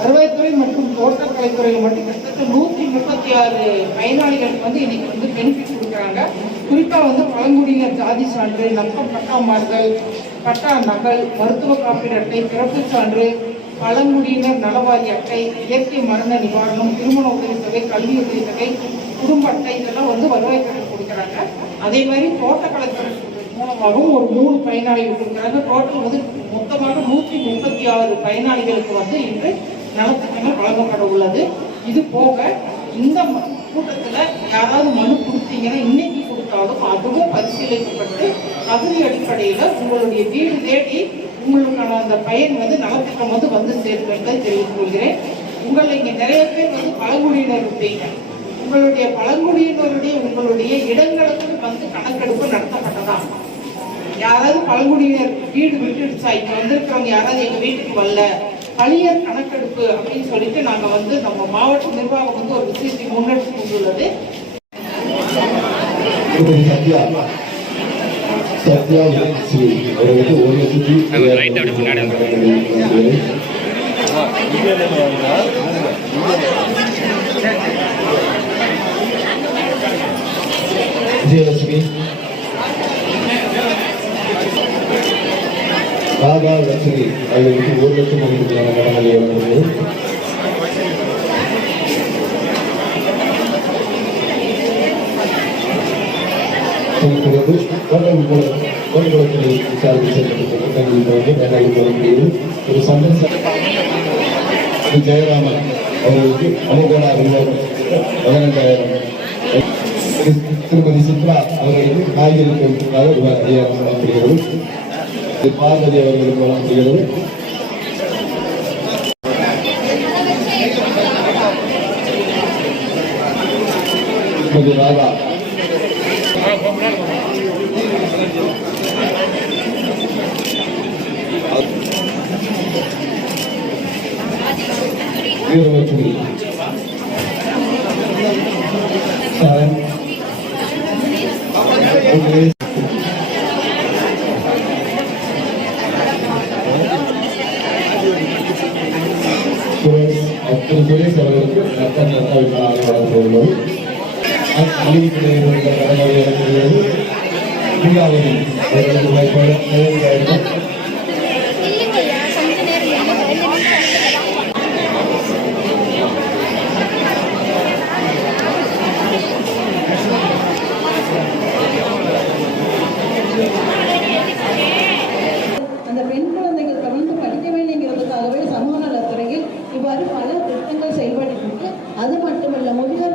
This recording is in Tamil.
வருவாய்த்துறை மற்றும் தோட்டக்கலைத்துறையில் மட்டும் கிட்டத்தட்ட நூற்றி முப்பத்தி ஆறு பயனாளிகளுக்கு வந்து இன்னைக்கு வந்து பெனிஃபிட் கொடுக்குறாங்க. குறிப்பாக வந்து பழங்குடியினர் ஜாதி சான்று நப்பம் பட்டா மாறுதல் பட்டா நகல் மருத்துவ காப்பீடு அட்டை பிறப்பு சான்று பழங்குடியினர் நலவாரி அட்டை இயற்கை மரண நிவாரணம் திருமண உதவித்தொகை கல்வி உதவித்தொகை குடும்ப அட்டை இதெல்லாம் வந்து வருவாய்த்துறை கொடுக்குறாங்க. அதே மாதிரி தோட்டக்கலைத்துறை மூலமாகவும் ஒரு மூணு பயனாளிகள் கொடுக்குறாங்க. டோட்டல் வந்து மொத்தமாக நூற்றி முப்பத்தி ஆறு பயனாளிகளுக்கு வந்து இன்று நலத்திட்டங்கள் வழங்கப்பட உள்ளது. இது போக இந்த ம- யாராவது மனு கொடுத்தீங்கன்னா இன்னைக்கு கொடுத்தாலும் அதுவும் பரிசீலிக்கப்பட்டு தகுதி அடிப்படையில் உங்களுடைய வீடு தேடி உங்களுக்கான அந்த பயன் வந்து நலத்திட்டம் வந்து வந்து சேரும் என்பதை தெரிவித்துக் கொள்கிறேன் உங்களை இங்கே நிறைய பேர் வந்து பழங்குடியினர் இருப்பீங்க. உங்களுடைய பழங்குடியினருடைய உங்களுடைய இடங்களுக்கு வந்து கணக்கெடுப்பு நடத்தப்பட்டதா? யாராவது பழங்குடியினர் வீடு விட்டுடுச்சா இங்க வந்திருக்கிறவங்க யாராவது எங்க வீட்டுக்கு வரல பழியர் கணக்கெடுப்பு அப்படின்னு சொல்லிட்டு நாங்க வந்து நம்ம மாவட்ட நிர்வாகம் வந்து ஒரு விஷயத்தை முன்னெடுத்து கொண்டுள்ளது. திருமதி சத்யா சத்யா ஸ்ரீ அவர்களுக்கு ஒரு லட்சத்தி ரைட் அப்படி முன்னாடி வந்து. விஜயலட்சுமி ராதா லட்சுமி அவர்களுக்கு ஒரு லட்சம் மதிப்பிலான கடனை வழங்குகிறது தொடர்ந்து கோட்டகுள கோட்டகுளத்தில் விசாரணை செய்யப்பட்ட திட்டங்களில் வந்து ஒரு சந்தோஷ ஜெயராமன் அவர்களுக்கு அமுகோடா நிறுவனம் திருமதி சித்ரா அவர்களுக்கு காய்கறி பொருட்களாக ரூபாய் ஐயாயிரம் வழங்கப்படுகிறது பார்வதி அவர்களுக்கு வழங்கப்படுகிறது ராதா வீரலட்சுமி சார் உங்களை வேண்டியங்கிறதுக்காகவே பல திட்டங்கள் செயல்பட்டு அது மட்டுமல்ல முதியோர்